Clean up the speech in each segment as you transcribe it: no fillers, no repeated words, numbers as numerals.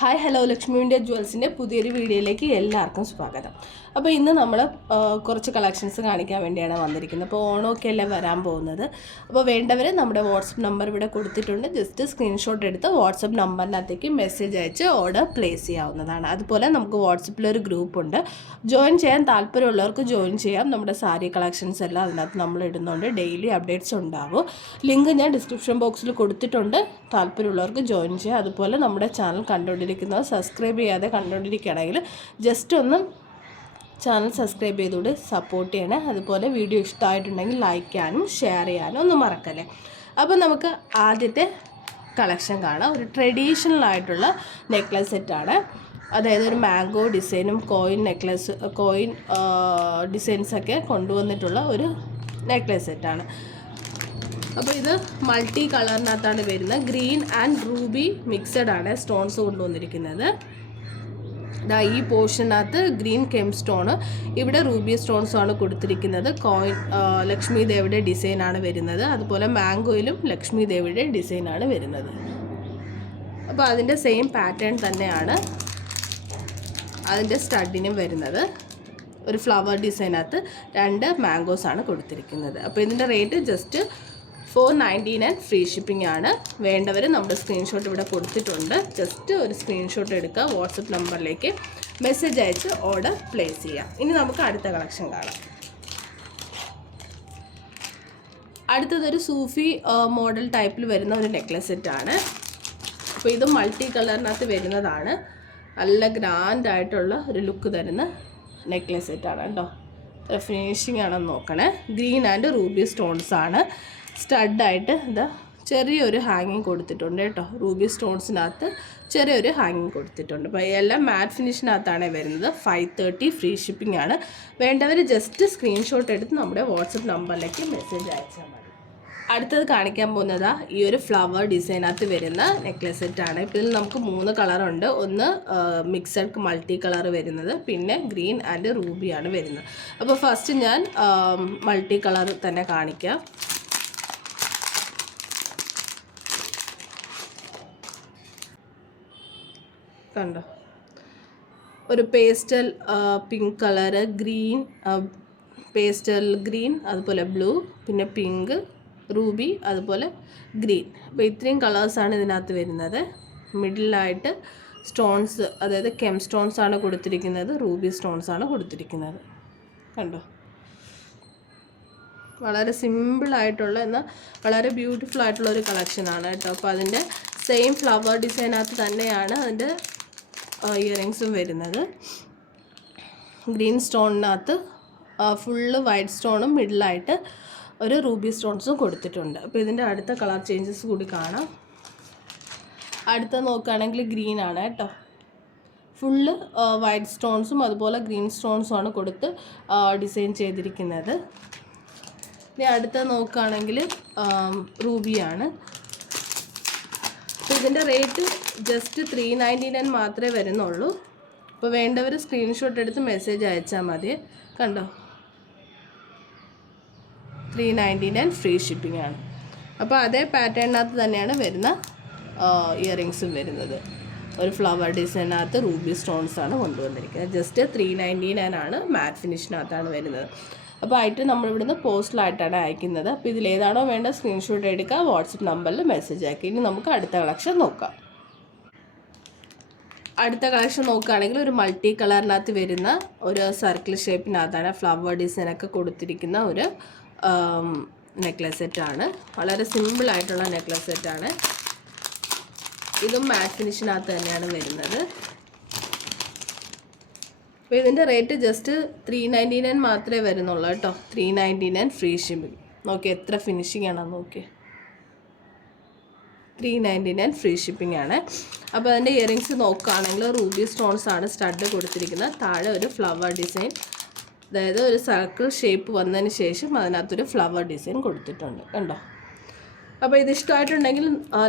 Hi hello Lakshmi India ജ്വൽസിൻ്റെ പുതിയൊരു വീഡിയോയിലേക്ക് എല്ലാവർക്കും സ്വാഗതം. അപ്പോൾ ഇന്ന് നമ്മൾ കുറച്ച് കളക്ഷൻസ് കാണിക്കാൻ വേണ്ടിയാണ് വന്നിരിക്കുന്നത്. അപ്പോൾ ഓണമൊക്കെ അല്ലേ വരാൻ പോകുന്നത്. അപ്പോൾ വേണ്ടവർ നമ്മുടെ വാട്സപ്പ് നമ്പർ ഇവിടെ കൊടുത്തിട്ടുണ്ട്. ജസ്റ്റ് സ്ക്രീൻഷോട്ട് എടുത്ത് വാട്സപ്പ് നമ്പറിനകത്തേക്ക് മെസ്സേജ് അയച്ച് ഓർഡർ പ്ലേസ് ചെയ്യാവുന്നതാണ്. അതുപോലെ നമുക്ക് വാട്സപ്പിലൊരു ഗ്രൂപ്പുണ്ട്. ജോയിൻ ചെയ്യാൻ താല്പര്യമുള്ളവർക്ക് ജോയിൻ ചെയ്യാം. നമ്മുടെ സാരി കളക്ഷൻസ് എല്ലാം അതിനകത്ത് നമ്മൾ ഇടുന്നുണ്ട്. ഡെയിലി അപ്ഡേറ്റ്സ് ഉണ്ടാവും. ലിങ്ക് ഞാൻ ഡിസ്ക്രിപ്ഷൻ ബോക്സിൽ കൊടുത്തിട്ടുണ്ട്. താല്പര്യമുള്ളവർക്ക് ജോയിൻ ചെയ്യാം. അതുപോലെ നമ്മുടെ ചാനൽ കണ്ടുകൊണ്ടിരിക്കുന്നവർ സബ്സ്ക്രൈബ് ചെയ്യാതെ കണ്ടുകൊണ്ടിരിക്കുകയാണെങ്കിൽ ജസ്റ്റ് ഒന്ന് ചാനൽ സബ്സ്ക്രൈബ് ചെയ്തുകൊണ്ട് സപ്പോർട്ട് ചെയ്യണേ. അതുപോലെ വീഡിയോ ഇഷ്ടമായിട്ടുണ്ടെങ്കിൽ ലൈക്ക് ചെയ്യാനും ഷെയർ ചെയ്യാനും ഒന്നും മറക്കല്ലേ. അപ്പോൾ നമുക്ക് ആദ്യത്തെ കളക്ഷൻ കാണാം. ഒരു ട്രഡീഷണൽ ആയിട്ടുള്ള നെക്ലസ് സെറ്റാണ്. അതായത് ഒരു മാംഗോ ഡിസൈനും കോയിൻ ഡിസൈൻസൊക്കെ കൊണ്ടുവന്നിട്ടുള്ള ഒരു നെക്ലസ് സെറ്റാണ്. അപ്പോൾ ഇത് മൾട്ടി കളറിനകത്താണ് വരുന്നത്. ഗ്രീൻ ആൻഡ് റൂബി മിക്സഡ് ആണ് സ്റ്റോൺസ് കൊണ്ടുവന്നിരിക്കുന്നത്. ഈ പോർഷനകത്ത് ഗ്രീൻ കെം സ്റ്റോണ്, ഇവിടെ റൂബി സ്റ്റോൺസാണ് കൊടുത്തിരിക്കുന്നത്. ലക്ഷ്മി ദേവിയുടെ ഡിസൈനാണ് വരുന്നത്. അതുപോലെ മാംഗോയിലും ലക്ഷ്മി ദേവിയുടെ ഡിസൈനാണ് വരുന്നത്. അപ്പോൾ അതിൻ്റെ സെയിം പാറ്റേൺ തന്നെയാണ് അതിൻ്റെ സ്റ്റഡിനും വരുന്നത്. ഒരു ഫ്ലവർ ഡിസൈനകത്ത് 2 മാംഗോസാണ് കൊടുത്തിരിക്കുന്നത്. അപ്പോൾ ഇതിൻ്റെ റേറ്റ് ജസ്റ്റ് 499 ഫ്രീ ഷിപ്പിംഗ് ആണ്. വേണ്ടവർ നമ്മുടെ സ്ക്രീൻഷോട്ട് ഇവിടെ കൊടുത്തിട്ടുണ്ട്. ജസ്റ്റ് ഒരു സ്ക്രീൻഷോട്ട് എടുക്കുക, വാട്സപ്പ് നമ്പറിലേക്ക് മെസ്സേജ് അയച്ച് ഓർഡർ പ്ലേസ് ചെയ്യാം. ഇനി നമുക്ക് അടുത്ത കളക്ഷൻ കാണാം. അടുത്തതൊരു സൂഫി മോഡൽ ടൈപ്പിൽ വരുന്ന ഒരു നെക്ലസ് സെറ്റാണ്. അപ്പോൾ ഇത് മൾട്ടി കളറിനകത്ത് വരുന്നതാണ്. നല്ല ഗ്രാൻഡ് ആയിട്ടുള്ള ഒരു ലുക്ക് തരുന്ന നെക്ലസ് സെറ്റാണ് കേട്ടോ. ഫിനിഷിംഗ് ആണെന്ന് നോക്കണേ. ഗ്രീൻ ആൻഡ് റൂബി സ്റ്റോൺസ് ആണ്. സ്റ്റഡായിട്ട് ഇത് ചെറിയൊരു ഹാങ്ങിങ് കൊടുത്തിട്ടുണ്ട് കേട്ടോ. റൂബി സ്റ്റോൺസിനകത്ത് ചെറിയൊരു ഹാങ്ങിങ് കൊടുത്തിട്ടുണ്ട്. അപ്പോൾ എല്ലാം മാറ്റ് ഫിനിഷിനകത്താണ് വരുന്നത്. 530 ഫ്രീ ഷിപ്പിംഗ് ആണ്. വേണ്ടവർ ജസ്റ്റ് സ്ക്രീൻഷോട്ട് എടുത്ത് നമ്മുടെ വാട്സപ്പ് നമ്പറിലേക്ക് മെസ്സേജ് അയച്ചാൽ മതി. അടുത്തത് കാണിക്കാൻ പോകുന്നത് ഈ ഒരു ഫ്ലവർ ഡിസൈനകത്ത് വരുന്ന നെക്ലസ് സെറ്റാണ്. ഇപ്പോൾ ഇതിൽ നമുക്ക് 3 കളറുണ്ട്. ഒന്ന് മിക്സഡ് മൾട്ടി കളർ വരുന്നത്, പിന്നെ ഗ്രീൻ ആൻഡ് റൂബിയാണ് വരുന്നത്. അപ്പോൾ ഫസ്റ്റ് ഞാൻ മൾട്ടി കളർ തന്നെ കാണിക്കാം. കണ്ടോ, ഒരു pastel pink colour, green, pastel green, അതുപോലെ ബ്ലൂ, പിന്നെ പിങ്ക്, റൂബി, അതുപോലെ ഗ്രീൻ. അപ്പോൾ ഇത്രയും കളേഴ്സാണ് ഇതിനകത്ത് വരുന്നത്. മിഡിലായിട്ട് സ്റ്റോൺസ്, അതായത് കെം സ്റ്റോൺസ് ആണ് കൊടുത്തിരിക്കുന്നത്. റൂബി സ്റ്റോൺസ് ആണ് കൊടുത്തിരിക്കുന്നത്. കണ്ടോ, വളരെ സിമ്പിളായിട്ടുള്ള എന്നാൽ വളരെ ബ്യൂട്ടിഫുൾ ആയിട്ടുള്ള ഒരു കളക്ഷനാണ് കേട്ടോ. അപ്പോൾ അതിൻ്റെ സെയിം ഫ്ലവർ ഡിസൈനകത്ത് തന്നെയാണ് അതിൻ്റെ ഇയറിങ്സും വരുന്നത്. ഗ്രീൻ സ്റ്റോണിനകത്ത് ഫുള്ള് വൈറ്റ് സ്റ്റോണും മിഡിലായിട്ട് ഒരു റൂബി സ്റ്റോൺസും കൊടുത്തിട്ടുണ്ട്. അപ്പോൾ ഇതിൻ്റെ അടുത്ത കളർ ചേഞ്ചസ് കൂടി കാണാം. അടുത്ത നോക്കുകയാണെങ്കിൽ ഗ്രീൻ ആണ് കേട്ടോ. ഫുള്ള് വൈറ്റ് സ്റ്റോൺസും അതുപോലെ ഗ്രീൻ സ്റ്റോൺസും ആണ് കൊടുത്ത് ഡിസൈൻ ചെയ്തിരിക്കുന്നത്. ഇനി അടുത്ത നോക്കുകയാണെങ്കിൽ റൂബിയാണ്. അപ്പോൾ ഇതിൻ്റെ റേറ്റ് ജസ്റ്റ് 399 മാത്രമേ വരുന്നുള്ളൂ. അപ്പോൾ വേണ്ടവർ സ്ക്രീൻഷോട്ട് എടുത്ത് മെസ്സേജ് അയച്ചാൽ മതി. കണ്ടോ, 399 ഫ്രീ ഷിപ്പിംഗ് ആണ്. അപ്പോൾ അതേ പാറ്റേണിനകത്ത് തന്നെയാണ് വരുന്ന ഇയറിങ്സും വരുന്നത്. ഒരു ഫ്ലവർ ഡിസൈനകത്ത് റൂബി സ്റ്റോൺസാണ് കൊണ്ടുവന്നിരിക്കുന്നത്. ജസ്റ്റ് 399 ആണ്. മാറ്റ് ഫിനിഷിനകത്താണ് വരുന്നത്. അപ്പോൾ ആയിട്ട് നമ്മളിവിടുന്ന് പോസ്റ്റിലായിട്ടാണ് അയക്കുന്നത്. അപ്പോൾ ഇതിലേതാണോ വേണ്ട സ്ക്രീൻഷോട്ട് എടുക്കുക, വാട്സപ്പ് നമ്പറിൽ മെസ്സേജ് അയക്കുക. ഇനി നമുക്ക് അടുത്ത കളക്ഷൻ നോക്കാം. അടുത്ത കളക്ഷൻ നോക്കുകയാണെങ്കിൽ ഒരു മൾട്ടി കളറിനകത്ത് വരുന്ന ഒരു സർക്കിൾ ഷേപ്പിനകത്താണ് ഫ്ലവർ ഡിസൈനൊക്കെ കൊടുത്തിരിക്കുന്ന ഒരു നെക്ലസ് സെറ്റാണ്. വളരെ സിമ്പിളായിട്ടുള്ള നെക്ലസ് സെറ്റാണ്. ഇതും മാറ്റ് ഫിനിഷിനകത്ത് തന്നെയാണ് വരുന്നത്. അപ്പോൾ ഇതിൻ്റെ റേറ്റ് ജസ്റ്റ് 399 മാത്രമേ വരുന്നുള്ളൂ കേട്ടോ. 399 ഫ്രീ ഷിപ്പിംഗ്. നോക്കി എത്ര ഫിനിഷിംഗ് ആണെന്ന് നോക്കി. 399 ഫ്രീ ഷിപ്പിംഗ് ആണ്. അപ്പോൾ അതിൻ്റെ ഇയറിങ്സ് നോക്കുകയാണെങ്കിൽ റൂബി സ്റ്റോൺസ് ആണ് സ്റ്റഡ് കൊടുത്തിരിക്കുന്നത്. താഴെ ഒരു ഫ്ലവർ ഡിസൈൻ, അതായത് ഒരു സർക്കിൾ ഷേപ്പ് വന്നതിന് ശേഷം അതിനകത്തൊരു ഫ്ലവർ ഡിസൈൻ കൊടുത്തിട്ടുണ്ട്. കണ്ടോ. അപ്പോൾ ഇത് ഇഷ്ടമായിട്ടുണ്ടെങ്കിൽ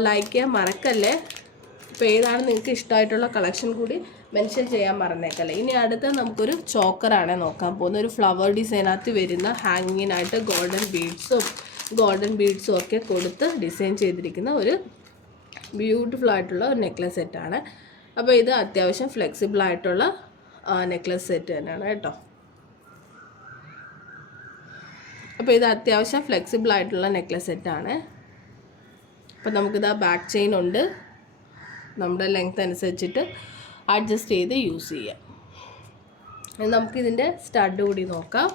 ലൈക്ക് ചെയ്യാൻ മറക്കല്ലേ. അപ്പോൾ ഏതാണ് നിങ്ങൾക്ക് ഇഷ്ടമായിട്ടുള്ള കളക്ഷൻ കൂടി മെൻഷൻ ചെയ്യാൻ മറന്നേക്കല്ലേ. ഇനി അടുത്ത നമുക്കൊരു ചോക്കറാണ് നോക്കാൻ പോകുന്നത്. ഒരു ഫ്ലവർ ഡിസൈനകത്ത് വരുന്ന ഹാങ്ങിങ്ങിനായിട്ട് ഗോൾഡൻ ബീഡ്സും ഒക്കെ കൊടുത്ത് ഡിസൈൻ ചെയ്തിരിക്കുന്ന ഒരു ബ്യൂട്ടിഫുൾ ആയിട്ടുള്ള ഒരു നെക്ലസ് സെറ്റാണ്. അപ്പോൾ ഇത് അത്യാവശ്യം ഫ്ലെക്സിബിൾ ആയിട്ടുള്ള നെക്ലസ് സെറ്റ് തന്നെയാണ് കേട്ടോ. അപ്പോൾ ഇത് അത്യാവശ്യം ഫ്ലെക്സിബിൾ ആയിട്ടുള്ള നെക്ലസ് സെറ്റാണ്. അപ്പോൾ നമുക്കിത് ബാക്ക് ചെയിൻ ഉണ്ട്, നമ്മുടെ ലെങ്ത് അനുസരിച്ചിട്ട് അഡ്ജസ്റ്റ് ചെയ്ത് യൂസ് ചെയ്യാം. നമുക്കിതിൻ്റെ സ്റ്റഡ് കൂടി നോക്കാം.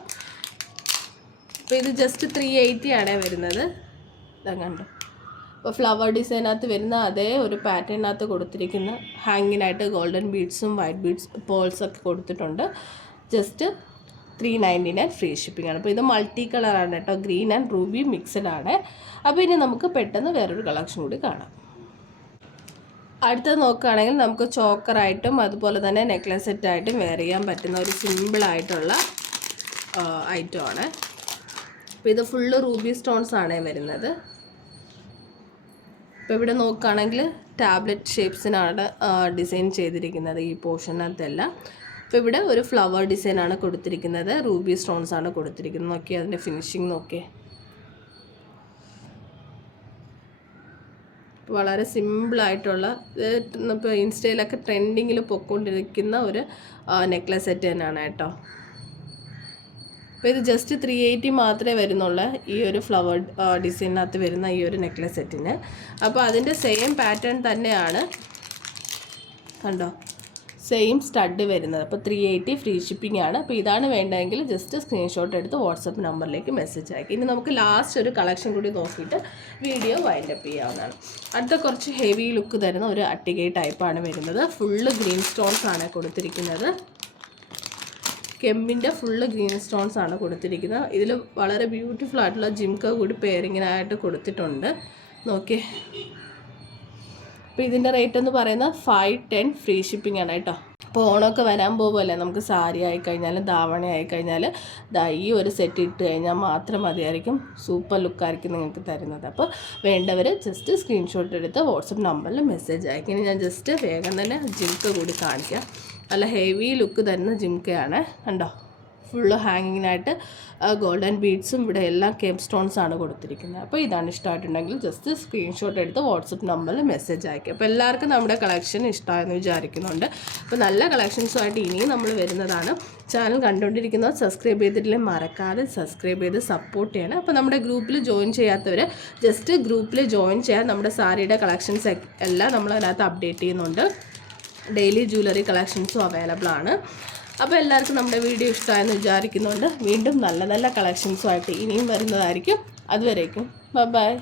അപ്പോൾ ഇത് ജസ്റ്റ് 380 ആണ് വരുന്നത്. ഇതാ കണ്ടോ. അപ്പോൾ ഫ്ലവർ ഡിസൈനകത്ത് വരുന്ന അതേ ഒരു പാറ്റേണിനകത്ത് കൊടുത്തിരിക്കുന്ന ഹാങ്ങിനായിട്ട് ഗോൾഡൻ ബീഡ്സും വൈറ്റ് ബീഡ്സ് പേൾസൊക്കെ കൊടുത്തിട്ടുണ്ട്. ജസ്റ്റ് 399 ഫ്രീ ഷിപ്പിംഗ് ആണ്. അപ്പോൾ ഇത് മൾട്ടി കളറാണ് കേട്ടോ, ഗ്രീൻ ആൻഡ് റൂബി മിക്സഡ് ആണ്. അപ്പോൾ ഇനി നമുക്ക് പെട്ടെന്ന് വേറൊരു കളക്ഷൻ കൂടി കാണാം. അടുത്തത് നോക്കുകയാണെങ്കിൽ നമുക്ക് ചോക്കറായിട്ടും അതുപോലെ തന്നെ നെക്ലസ് സെറ്റായിട്ടും വെയർ ചെയ്യാൻ പറ്റുന്ന ഒരു സിമ്പിളായിട്ടുള്ള ഐറ്റമാണ്. അപ്പോൾ ഇത് ഫുള്ള് റൂബി സ്റ്റോൺസ് ആണ് വരുന്നത്. ഇപ്പോൾ ഇവിടെ നോക്കുകയാണെങ്കിൽ ടാബ്ലറ്റ് ഷേപ്സിനാണ് ഡിസൈൻ ചെയ്തിരിക്കുന്നത് ഈ പോർഷനകത്തെല്ലാം. അപ്പോൾ ഇവിടെ ഒരു ഫ്ലവർ ഡിസൈനാണ് കൊടുത്തിരിക്കുന്നത്, റൂബി സ്റ്റോൺസ് ആണ് കൊടുത്തിരിക്കുന്നത്. നോക്കിയേ അതിൻ്റെ ഫിനിഷിങ് നോക്കിയേ. വളരെ സിമ്പിളായിട്ടുള്ള, ഇപ്പോൾ ഇൻസ്റ്റയിലൊക്കെ ട്രെൻഡിങ്ങിൽ പൊയ്ക്കൊണ്ടിരിക്കുന്ന ഒരു നെക്ലസ് സെറ്റ് തന്നെയാണ് കേട്ടോ. അപ്പോൾ ഇത് ജസ്റ്റ് 380 മാത്രമേ വരുന്നുള്ളൂ ഈ ഒരു ഫ്ലവർ ഡിസൈനകത്ത് വരുന്ന ഈ ഒരു നെക്ലസ് സെറ്റിന്. അപ്പോൾ അതിൻ്റെ സെയിം പാറ്റേൺ തന്നെയാണ് കണ്ടോ, സെയിം സ്റ്റഡ് വരുന്നത്. അപ്പോൾ 380 ഫ്രീ ഷിപ്പിംഗ് ആണ്. അപ്പോൾ ഇതാണ് വേണ്ടതെങ്കിൽ ജസ്റ്റ് സ്ക്രീൻഷോട്ട് എടുത്ത് വാട്സപ്പ് നമ്പറിലേക്ക് മെസ്സേജ് അയക്കും. ഇനി നമുക്ക് ലാസ്റ്റ് ഒരു കളക്ഷൻ കൂടി നോക്കിയിട്ട് വീഡിയോ വൈൻഡപ്പ് ചെയ്യാവുന്നതാണ്. അടുത്ത കുറച്ച് ഹെവി ലുക്ക് തരുന്ന ഒരു അട്ടികൈ ടൈപ്പാണ് വരുന്നത്. ഫുള്ള് ഗ്രീൻ സ്റ്റോൺസ് ആണ് കൊടുത്തിരിക്കുന്നത്. കെമ്പിൻ്റെ ഫുള്ള് ഗ്രീൻ സ്റ്റോൺസ് ആണ് കൊടുത്തിരിക്കുന്നത്. ഇതിൽ വളരെ ബ്യൂട്ടിഫുൾ ആയിട്ടുള്ള ജിംക കൂടി പെയറിങ്ങിനായിട്ട് കൊടുത്തിട്ടുണ്ട്. നോക്കിയേ. അപ്പോൾ ഇതിൻ്റെ റേറ്റ് എന്ന് പറയുന്നത് 510 ഫ്രീ ഷിപ്പിംഗ് ആണ് കേട്ടോ. അപ്പോൾ ഓണമൊക്കെ വരാൻ പോകുമല്ലേ, നമുക്ക് സാരി ആയിക്കഴിഞ്ഞാൽ ധാവണി ആയിക്കഴിഞ്ഞാൽ ഈ ഒരു സെറ്റ് ഇട്ട് കഴിഞ്ഞാൽ മാത്രം മതിയായിരിക്കും. സൂപ്പർ ലുക്കായിരിക്കും നിങ്ങൾക്ക് തരുന്നത്. അപ്പോൾ വേണ്ടവർ ജസ്റ്റ് സ്ക്രീൻഷോട്ട് എടുത്ത് വാട്സപ്പ് നമ്പറിൽ മെസ്സേജ് അയക്കും. ഇനി ഞാൻ ജസ്റ്റ് വേഗം തന്നെ ജിംക കൂടി കാണിക്കാം. നല്ല ഹെവി ലുക്ക് തരുന്ന ജിംകയാണ് കണ്ടോ. ഫുള്ള് ഹാങ്ങിങ്ങിനായിട്ട് ഗോൾഡൻ ബീഡ്സും ഇവിടെ എല്ലാം കേപ്പ് സ്റ്റോൺസ് ആണ് കൊടുത്തിരിക്കുന്നത്. അപ്പോൾ ഇതാണ് ഇഷ്ടമായിട്ടുണ്ടെങ്കിൽ ജസ്റ്റ് സ്ക്രീൻഷോട്ട് എടുത്ത് വാട്സപ്പ് നമ്പറിൽ മെസ്സേജ് അയക്കുക. അപ്പോൾ എല്ലാവർക്കും നമ്മുടെ കളക്ഷൻ ഇഷ്ടമായെന്ന് വിചാരിക്കുന്നുണ്ട്. അപ്പോൾ നല്ല കളക്ഷൻസുമായിട്ട് ഇനിയും നമ്മൾ വരുന്നതാണ്. ചാനൽ കണ്ടുകൊണ്ടിരിക്കുന്നവർ സബ്സ്ക്രൈബ് ചെയ്തിട്ടില്ലെങ്കിൽ മറക്കാതെ സബ്സ്ക്രൈബ് ചെയ്ത് സപ്പോർട്ട് ചെയ്യണം. അപ്പോൾ നമ്മുടെ ഗ്രൂപ്പിൽ ജോയിൻ ചെയ്യാത്തവർ ജസ്റ്റ് ഗ്രൂപ്പിൽ ജോയിൻ ചെയ്യാൻ. നമ്മുടെ സാരിയുടെ കളക്ഷൻസ് എല്ലാം നമ്മൾ അതിനകത്ത് അപ്ഡേറ്റ് ചെയ്യുന്നുണ്ട്. ഡെയിലി ജ്വല്ലറി കളക്ഷൻസും അവൈലബിൾ ആണ്. അപ്പോൾ എല്ലാവർക്കും നമ്മുടെ വീഡിയോ ഇഷ്ടമായെന്ന് വിചാരിക്കുന്നുണ്ട്. വീണ്ടും നല്ല നല്ല കളക്ഷൻസുമായിട്ട് ഇനിയും വരുന്നതായിരിക്കും. അതുവരേക്കും ബൈ.